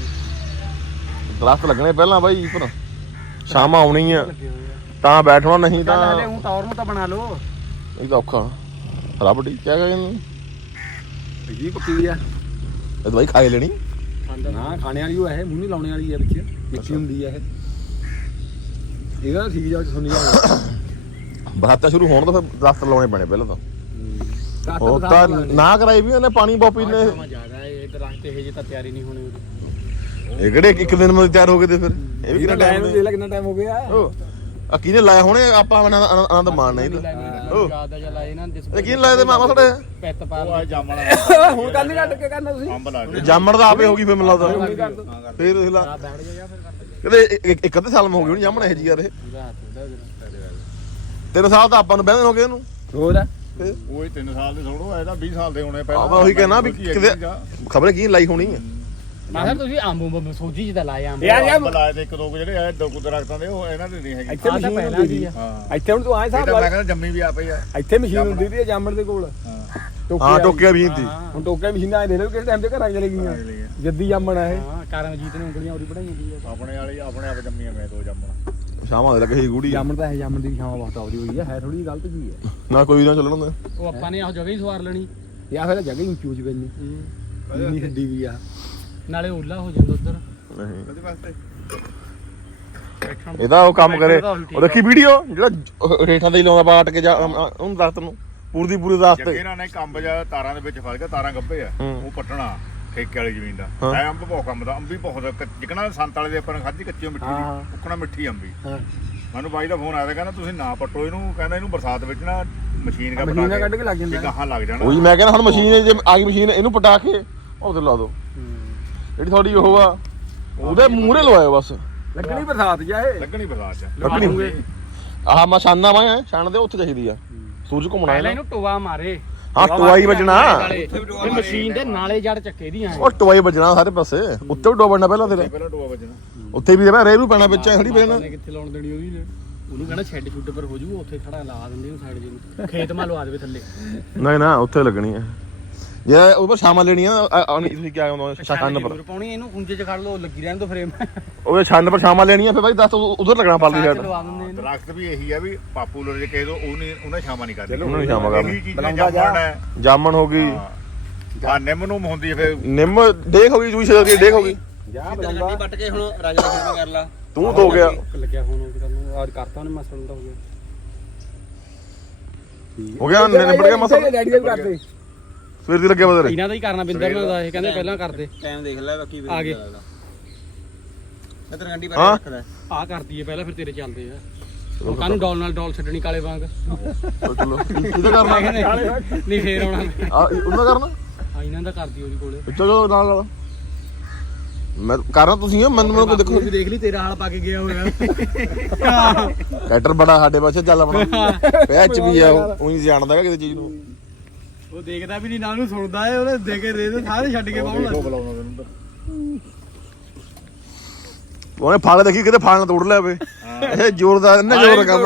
ਦਰਖਤ ਲੱਗਣੇ ਪਹਿਲਾਂ ਬਾਈ ਪਰ ਸ਼ਾਮ ਆਉਣੀ ਆ ਤਾਂ ਬੈਠਣਾ ਨਹੀਂ ਚੱਲ ਹਲੇ ਤਾਂ ਹੂੰ ਟੌਰ ਨੂੰ ਤਾਂ ਬਣਾ ਲਓ। ਇਹ ਤਾਂ ਔਖਾ। ਰੱਬ ਡੀ ਕਿਆ ਕਹਿੰਦੇ ਜੀ ਪੱਕੀ ਆ। ਇਹ ਦਵਾਈ ਖਾਈ ਲੈਣੀ? ਨਾ ਖਾਣੇ ਵਾਲੀ ਉਹ ਹੈ ਮੂੰਹ ਨਹੀਂ ਲਾਉਣੇ ਵਾਲੀ ਹੈ ਵਿੱਚ। ਮਿੱਠੀ ਹੁੰਦੀ ਹੈ ਇਹ। ਇਹਦਾ ਠੀਕ ਜਾ ਸੁਣੀ ਜਾ ਬਰਾਤਾ ਸ਼ੁਰੂ ਹੋਣ ਤੋਂ ਫਿਰ ਦਰਖਤ ਲਾਉਣੇ ਪੈਣੇ ਪਹਿਲਾਂ ਤਾਂ। ਉਹ ਤਾਂ ਨਾ ਕਰਾਈ ਵੀ ਉਹਨੇ ਪਾਣੀ ਜ਼ਿਆਦਾ ਹੈ ਇਹ ਦਰਖਤ ਇਹ ਜੇ ਤਾਂ ਤਿਆਰੀ ਨਹੀਂ ਹੋਣੀ ਉਹਦੀ। ਇਹ ਕਿਹੜੇ ਇੱਕ ਦਿਨ ਮੇ ਤਿਆਰ ਹੋ ਗਏ ਤੇ ਫਿਰ। ਇਹ ਵੀ ਇਹਦਾ ਕਿੰਨਾ ਟਾਈਮ ਟਾਈਮ ਦੇਖ ਲੈ ਕਿੰਨਾ ਟਾਈਮ ਹੋ ਗਿਆ। ਉਹ ਆ ਕਿਹਨੇ ਲਾਇਆ ਹੋਣੇ ਆਪਾਂ ਆਨੰਦ ਮਾਣਨਾ ਤਾਂ ਉਹ ਆ ਚਲਾ ਇਹਨਾਂ ਦੇ ਮਾਮਾ ਤੁਹਾਡੇ? ਪੈਤ ਉਹ ਪਾਰ ਆ ਜਾਮਣ ਹੁਣ ਕੱਲ ਨਹੀਂ ਕੱਟ ਕੇ ਕਰਨਾ ਤੁਸੀਂ। ਅੰਬ ਜਾਮਣ ਦਾ ਆਪੇ ਹੋ ਗਈ ਫਿਰ ਮੈਨੂੰ ਲੱਗਦਾ। ਫੇਰ ਦੇਖ ਲਾ। ਬੈਠ ਜਾ ਜਾਂ ਫਿਰ ਕਰ ਕਦੇ ਇੱਕ- ਇੱਕ ਅੱਧੇ ਸਾਲ ਮ ਹੋ ਗਏ ਹੁਣ ਜਾਮਣ ਇਹ ਜੀ ਯਾਰ ਇਹ। ਤਿੰਨ ਸਾਲ ਤਾਂ ਆਪਾਂ ਨੂੰ ਬਹਿੰਦੇ ਹੋ ਗਏ ਇਹਨੂੰ। ਹੋਰ ਉਹ ਹੀ 3 ਸਾਲ ਦੇ ਥੋੜੋ ਇਹਦਾ 20 ਸਾਲ ਦੇ ਹੋਣੇ ਆ ਮੈਂ ਉਹੀ ਕਹਿਣਾ ਵੀ ਕਿਤੇ ਖਬਰ ਕੀ ਲਾਈ ਹੋਣੀ ਹੈ ਮੈਂ ਕਿਹਾ ਤੁਸੀਂ ਅੰਬ ਅੰਬ ਸੋਜੀ ਜਿਹਾ ਲਾਇਆ ਅੰਬ। ਯਾਰ ਯਾਰ ਅੰਬ ਲਾਏ ਤੇ ਇੱਕ ਦੋ ਕੁ ਜਿਹੜੇ ਆ ਦੋ ਕੁ ਦਰਖਤਾਂ ਦੇ ਉਹ ਇਹਨਾਂ ਦੇ ਨਹੀਂ ਹੈਗੇ। ਇੱਥੇ ਆਹ ਤਾਂ ਮਸ਼ੀਨ ਪਹਿਲਾਂ ਹੁੰਦੀ ਦੀ ਆ। ਹਾਂ। ਇੱਥੇ ਹੁਣ ਤੂੰ ਆਏ ਇਹ ਸਾਹਿਬ ਤਾਂ ਮੈਂ ਕਹਿੰਦਾ ਜੰਮੀ ਵੀ ਆਪੇ ਆ। ਇੱਥੇ ਮਸ਼ੀਨ ਹੁੰਦੀ ਸੀ ਜਾਮਣ ਦੇ ਕੋਲ। ਹਾਂ। ਹਾਂ ਟੋਕਿਆ ਵੀ ਹੁੰਦੀ। ਹੁਣ ਟੋਕੇ ਮਸ਼ੀਨਾਂ ਆਏ ਦੇ ਲੋ ਕਿਹੜੇ ਟਾਈਮ ਤੇ ਘਰਾਂ ਚਲੇ ਗਈਆਂ। ਆ। ਜੱਦੀ ਜਾਮਣ ਆ ਇਹ। ਹਾਂ ਕਰਮਜੀਤ ਨੇ ਉਂਗਲੀਆਂ ਉਰੀ ਬਣਾਈਆਂ ਦੀ ਆ ਆਪਣੇ ਵਾਲੀ ਆਪਣੇ ਆਪ ਜੰਮੀਆਂ ਮੈਂ ਦੋ ਜੰਮਣ। ਸ਼ਾਮਾਂ ਦੇ ਲੱਗੇ ਸੀ ਗੂੜੀ ਜਾਮਣ ਤਾਂ ਇਹ ਜਾਮਣ ਦੀ ਛਾਂ ਬਹੁਤ ਆਉਦੀ ਹੋਈ ਹੈ ਹੈ ਥੋੜੀ ਗਲਤ ਜੀ ਹੈ ਨਾ ਕੋਈ ਨਾ ਚੱਲਣ ਦੇ। ਉਹ ਆਪਾਂ ਨੇ ਆਹ ਜਗ੍ਹਾ ਹੀ ਸਵਾਰ ਲੈਣੀ। ਜਾਂ ਫਿਰ ਜਗ੍ਹਾ ਹੀ ਉੱਚੀ ਉੱਚੀ ਪੈਣੀ ਇੰਨੀ ਹੱਡੀ ਵੀ ਆ। ਨਾਲੇ ਓਲਾ ਹੋ ਜਾਂਦਾ ਉਧਰ। ਨਹੀਂ। ਉਹਦੇ ਵਾਸਤੇ। ਇਹਦਾ ਉਹ ਕੰਮ ਕਰੇ। ਉਹੀ ਦੇਖੀ ਵੀਡੀਓ? ਜਿਹੜਾ ਰੇਠਾਂ ਹੀ ਲਾਉਂਦਾ ਬਾਟ ਕੇ ਜਾ ਉਹਨੂੰ ਦਰਖਤ ਨੂੰ ਪੂਰੀ ਦੀ ਪੂਰੀ ਦਰਖਤ ਜੱਗੇ ਨਾਲ ਨੇ ਕੰਬ ਜਾ ਤਾਰਾਂ ਦੇ ਵਿੱਚ ਫਸ ਗਿਆ ਤਾਰਾਂ ਗੱਭੇ ਆ। ਉਹ ਪੱਟਣਾ ਠੇਕੇ ਵਾਲੀ ਜ਼ਮੀਨ ਦਾ। ਐ ਅੰਬ ਬਹੁਤ ਕੰਮ ਦਾ ਅੰਬੀ ਬਹੁਤ ਕ- ਜਿਕਣਾ ਸੰਤ ਵਾਲੇ ਦੇ ਆਪਾਂ ਨੇ ਖਾਧੀ ਕੱਚੀ ਮਿੱਟੀ ਹਾਂ। ਦੀ ਉਕਣਾ ਮਿੱਠੀ ਅੰਬੀ ਮੈਨੂੰ ਬਾਈ ਦਾ ਫੋਨ ਆਇਆ ਕਹਿੰਦਾ ਤੁਸੀਂ ਨਾ ਪੱਟੋ ਇਹਨੂੰ ਕਹਿੰਦਾ ਇਹਨੂੰ ਬਰਸਾਤ ਵਿੱਚ ਨਾ ਮਸ਼ੀਨ ਕਾ ਕੱਢ ਕੇ ਲੱਗ ਜਾਂਦਾ। ਇਹ ਗਾਹਾਂ ਲੱਗ ਜਾਣਾ। ਉਹੀ ਮੈਂ ਕਹਿੰਦਾ ਹੁਣ ਮਸ਼ੀਨ ਜੇ ਆ ਗਈ ਮਸ਼ੀਨ ਇਹਨੂੰ ਪਟਾ ਕੇ ਉਹ ਤੇ ਲਾ ਦੋ। ਜਿਹੜੀ ਤੁਹਾਡੀ ਉਹ ਆ ਉਹਦੇ ਮੂਹਰੇ ਲਵਾਇਓ ਬਸ। ਲੱਗਣੀ ਬਰਸਾਤ ਜਾ ਇਹ? ਲੱਗਣੀ ਬਰਸਾਤ ਚ ਲੱਗਣੀ। ਆਹ ਮਸ਼ਾਨਾ ਵਾ ਛਾਣ ਦੇ ਉੱਥੇ ਚਾਹੀਦੀ ਆ। ਸੂਰਜ ਘੁੰਮਣਾ ਪਹਿਲਾਂ ਹੈ ਇਹਨੂੰ ਟੋਆ ਮਾਰੇ। ਹਾਂ ਟਵਾਈ ਵੱਜਣਾ। ਇਹ ਮਸ਼ੀਨ ਦੇ ਨਾਲੇ ਜੜ ਚੱਕੇ ਦੀਆਂ ਉਹ ਟਵਾਈ ਵੱਜਣਾ ਸਾਰੇ ਪਾਸੇ। ਉੱਤੇ ਵੀ ਡੋਬਣਾ ਪਹਿਲਾਂ ਤੇਰੇ। ਪਹਿਲਾਂ ਟੋਆ ਵੱਜਣਾ। ਉੱਥੇ ਵੀ ਤੇ ਰੇਰੂ ਪੈਣਾ ਵਿੱਚ ਥੋੜੀ ਪੈਣਾ ਨੇ ਕਿੱਥੇ ਲਾਉਣ ਦੇਣੀ ਉਹਦੀ ਨੇ। ਉਹਨੂੰ ਕਹਿੰਦਾ ਸ਼ੈੱਡ ਸ਼ੁੱਡ ਪਰ ਹੋ ਜੂ ਉੱਥੇ ਖੜਾ ਲਾ ਦਿੰਦੇ ਸਾਈਡ ਜੀ ਨੂੰ ਖੇਤ ਮਾ ਲਵਾ ਦੇਵੇ ਥੱਲੇ। ਨਹੀਂ ਨਾ ਉੱਥੇ ਲੱਗਣੀ ਹੈ ਜੇ ਉਹ ਪਰ ਸ਼ਾਮਾਂ ਲੈਣੀਆਂ ਨਹੀਂ ਤੁਸੀਂ ਕਿਆ ਕਹਿੰਦੇ ਛੰਨ ਪਰ ਜ਼ਰੂਰ ਪਾਉਣੀ ਇਹਨੂੰ ਖੁੰਝੇ ਚ ਖੜ ਲਓ ਲੱਗੀ ਰਹਿਣ ਦੋ ਫਰੇਮ ਉਹ ਛੰਨ ਪਰ ਸ਼ਾਮਾਂ ਲੈਣੀਆਂ ਫਿਰ ਬਾਈ ਦੱਸ ਉਧਰ ਲੱਗਣਾ ਪਾਲੀ ਸਾਈਡ ਲਵਾ ਦਿੰਦੇ ਇਹਨੂੰ। ਦਰਖਤ ਵੀ ਇਹੀ ਆ ਵੀ ਪਾਪੂਲਰ ਜੇ ਕਹਿ ਦੋ ਉਹਨੇ ਉਹਨੇ ਛਾਵਾਂ ਨਹੀਂ ਕਰਦੀ ਉਹਨੂੰ ਨੀ ਬਲੌਂਗਾ ਜਾ। ਜਾਮਣ ਹੈ। ਜਾਮਣ ਹੋ ਗਈ। ਹਾਂ। ਆ ਨਿੰਮ ਨੂੰ ਹੁੰਦੀ ਹੈ ਫਿਰ। ਨਿੰਮ ਡੇਕ ਹੋ ਗਈ ਜੂਈ ਛੇ ਡੇਕ ਹੋ ਗਈ। ਜਾ ਬਲੰਦਾ ਪੱਟ ਕੇ ਹੁਣ ਰਾਜਾ ਦਾ ਖੇਡ ਕਰ ਲਾ। ਤੂੰ ਧੋ ਗਿਆ। ਲੱਗਿਆ ਹੁਣ ਉਹ ਕਰਨ ਅੱਜ ਕਰਤਾ ਉਹਨੇ ਮਸਲ ਦਾ ਹੋ ਗਿਆ। ਹੋ ਗਿਆ ਨਿੰਬੜ ਗਿਆ ਮਸਲ ਡੈਡੀ ਦੇ ਵੀ ਕਰਦੇ। ਸਵੇਰ ਦੀ ਲੱਗਿਆ ਬਦਰੇ ਇਹਨਾਂ ਦਾ ਹੀ ਕਰਨਾ ਬਿੰਦਰ ਨਾਲ ਦਾ। ਇਹ ਕਹਿੰਦੇ ਪਹਿਲਾਂ ਕਰਦੇ। ਟਾਈਮ ਦੇਖ ਲੈ ਬਾਕੀ ਆ ਗਏ। ਮੈਂ ਤੇਰੇ ਗੰਡੀ। ਰੱਖਦਾ। ਆਹ ਕਰਦੀ ਹੈ ਪਹਿਲਾਂ ਫਿਰ ਤੇਰੇ ਚੱਲਦੇ ਆ। ਕਾਨੂੰ ਡੋਲ ਨਾਲ ਡੋਲ ਛੱਡਣੀ ਕਾਲੇ ਵਾਂਗ। ਚਲੋ ਕਿਹਦਾ ਕਰਨਾ? ਨਹੀਂ ਫੇਰ ਆਉਣਾ ਆ ਉਹਨਾਂ ਕਰਨਾ? ਆ ਇਹਨਾਂ ਦਾ ਕਰਦੀ ਉਹਦੀ ਕੋਲੇ। ਚਲੋ ਨਾਲ ਨਾਲ। ਮੈਂ ਕਰਾਂ ਤੁਸੀਂ ਆ ਮਨ ਮਨ ਕੋ ਦੇਖੋ। ਵੀ ਦੇਖ ਲਈ ਤੇਰਾ ਹਾਲ ਪਾ ਕੇ ਗਿਆ ਹੋਇਆ। ਟਰੈਕਟਰ ਬੜਾ ਸਾਡੇ ਪਾਸੇ ਚੱਲ ਆਪਣਾ। ਪੈਚ ਵੀ ਆ ਉਹ ਉਹੀ ਜਾਣਦਾ ਹੈਗਾ ਕਿਸੇ ਚੀਜ਼ ਨੂੰ। ਉਹ ਦੇਖਦਾ ਵੀ ਨਹੀਂ ਨਾ ਉਹਨੂੰ ਸੁਣਦਾ ਏ ਉਹਨੇ ਦੇ ਕੇ ਦੇ ਦੇ ਸਾਰੇ ਛੱਡ ਕੇ ਪਾਉਣ ਲੱਗ ਬੁਲਾਉਣਾ ਤੈਨੂੰ ਤਾਂ। ਉਹਨੇ ਫਾਲ ਦੇਖੀ ਕਿਤੇ ਫਾਲ ਨਾ ਤੋੜ ਲਿਆ ਵੇ। ਇਹ ਜ਼ੋਰਦਾਰ ਨਾ ਜ਼ੋਰ ਕੰਮ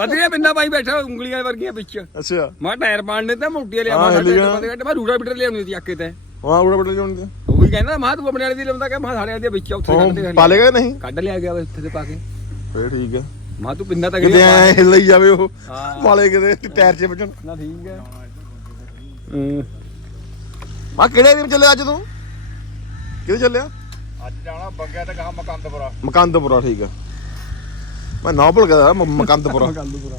ਵਧੀਆ ਬਿੰਦਾ ਬਾਈ ਬੈਠਾ ਉਂਗਲੀਆਂ ਵਰਗੀਆਂ ਵਿੱਚ। ਅੱਛਾ। ਮੈਂ ਟਾਇਰ ਪਾਣਨੇ ਤੇ ਮੋਟੀਆਂ ਲਿਆ ਮੈਂ। ਸਾਡੇ ਮੈਂ ਰੂੜਾ ਬਿਟਰ ਲਿਆਉਣੀ ਸੀ ਆਕੇ ਤੇ। ਹਾਂ ਉੜਾ ਬੜਾ ਜੋਣ ਦੇ ਉਹ ਵੀ ਕਹਿੰਦਾ ਮੈਂ ਤੂੰ ਆਪਣੇ ਵਾਲੇ ਦੀ ਲਾਉਂਦਾ ਕਿ ਮੈਂ ਸਾਡੇ ਵਾਲੇ ਦੇ ਵਿੱਚ ਆ, ਉੱਥੇ ਕੱਢ ਦੇ ਉਹ ਪਾਲੇਗਾ ਨਹੀਂ? ਕੱਢ ਲਿਆ ਗਿਆ ਉੱਥੇ ਤੇ ਪਾ ਕੇ। ਫੇਰ ਠੀਕ ਹੈ ਮੈਂ ਤੂੰ ਪਿੰਦਾ ਤੱਕ ਕਿਤੇ ਐ ਹਿੱਲ ਹੀ ਜਾਵੇ ਉਹ। ਪਾਲੇ ਕਿਤੇ ਟਾਇਰ 'ਚ ਵੱਜਣ। ਨਾ ਠੀਕ ਹੈ ਹੂੰ। ਮਾ ਕਿਹੜੇ ਏਰੀਏ 'ਚ ਚੱਲਿਆ ਅੱਜ ਤੂੰ? ਕਿਹਦੇ ਚੱਲਿਆ? ਅੱਜ ਜਾਣਾ ਬੰਗਿਆ ਤੇ ਕਹਾ ਮਕੰਦਪੁਰਾ। ਮਕੰਦਪੁਰਾ ਠੀਕ ਆ। ਮੈਂ ਨਾ ਭੁੱਲ ਗਿਆ ਮਕੰਦਪੁਰਾ। ਕੰਦਪੁਰਾ